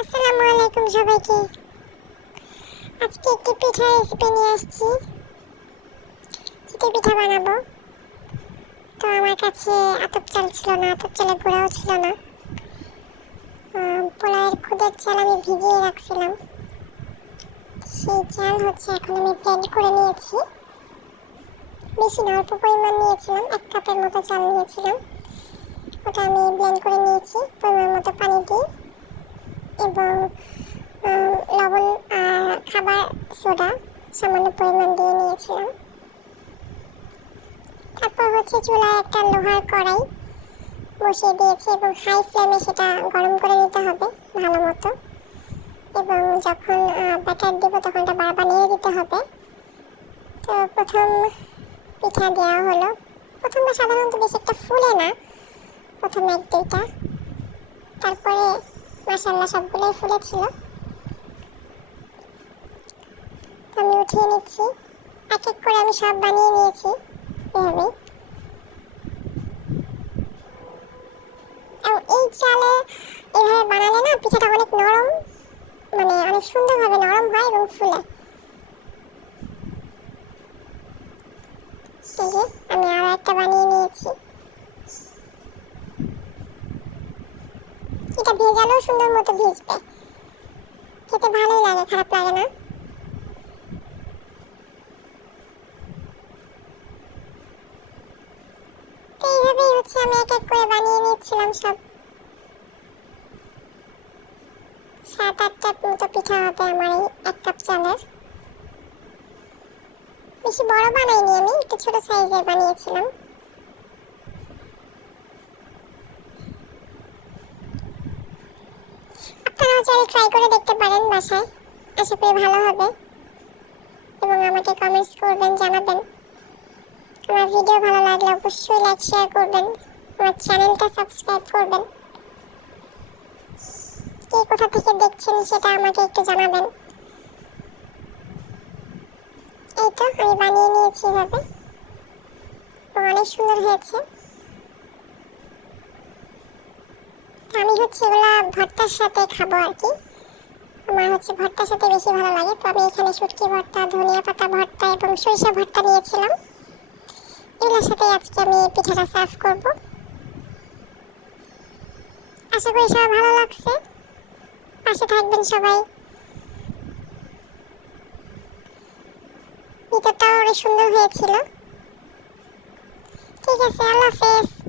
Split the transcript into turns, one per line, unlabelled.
আসসালামু আলাইকুম সবাইকে। আজকে একটি পিঠা রেসিপি নিয়ে আসছি। চিতই পিঠা বানাবো? তো আমার কাছে আতপ চাল ছিল না আতপ চালের গুঁড়াও ছিল না। আহ, পোলাওয়ের খুদের চাল আমি ভিজিয়ে রাখছিলাম। সেই চাল হচ্ছে এখন আমি ব্লেন্ড করে নিয়েছি। বেশি না অল্প পরিমাণ নিয়েছিলাম এক কাপের মতো চাল নিয়েছিলাম। ওটা আমি ব্লেন্ড করে নিয়েছি পরিমাণ মতো পানি দিয়ে। এবং লবণ আর খাবার, সোডা সামান্য পরিমাণ দিয়ে নিয়েছিলাম। তারপর হচ্ছে চুলায় একটা লোহার কড়াই বসিয়ে দিয়েছি এবং হাই ফ্লেমে সেটা গরম করে নিতে হবে ভালো মতো। এবং যখন ব্যাটার দেব তখন এটা বারবার নিয়ে দিতে হবে। তো প্রথম পিঠা দেওয়া হলো। প্রথমটা সাধারণত বেশি একটা ফুলে না, প্রথমে এক দুইটা তারপরে মাসাল্লাহ সবগুলোই ফুলেছিল আমি উঠিয়ে নিচ্ছি। এক এক করে আমি সব বানিয়ে নিয়েছি এভাবেই এই চালে এভাবে বানালে না পিঠাটা অনেক নরম মানে অনেক সুন্দরভাবে নরম হয় এবং ফুলে। আমি আরও একটা বানিয়ে নিয়েছি। এটা ভেজালেও সুন্দর মতো ভিজবে। খেতে ভালোই লাগে, খারাপ লাগে না? তো আমি এক এক নিচ্ছিলাম সব। সাত আটটা মতো পিঠা হবে আমার এই এক কাপ চালের। বেশি বড় বানাইনি আমি, একটু ছোট সাইজের বানিয়েছিলাম। চাইলে ট্রাই করে দেখতে পারেন বাসায় আশা করি ভালো হবে এবং আমাকে কমেন্টস করবেন জানাবেন আমার ভিডিও ভালো লাগলে অবশ্যই লাইক শেয়ার করবেন আমার চ্যানেলটা সাবস্ক্রাইব করবেন কে কোথা থেকে দেখছেন সেটা আমাকে একটু জানাবেন এই তো আমি বানিয়ে নিয়েছি এভাবে অনেক সুন্দর হয়েছে আমি হচ্ছে এগুলা ভর্তার সাথে খাব আর কি। আমার হচ্ছে ভর্তার সাথে বেশি ভালো লাগে। তো আমি এখানে শুটকি ভর্তা, ধনিয়া পাতা ভর্তা এবং সরিষা ভর্তা নিয়েছিলাম। এগুলোর সাথে আজকে আমি পিঠাটা সার্ভ করব। আশা করি সবাই ভালো লাগছে। পাশে থাকবেন সবাই। ভিতরটাও অনেক সুন্দর হয়েছিল। ঠিক আছে, আল্লাহ হাফেজ।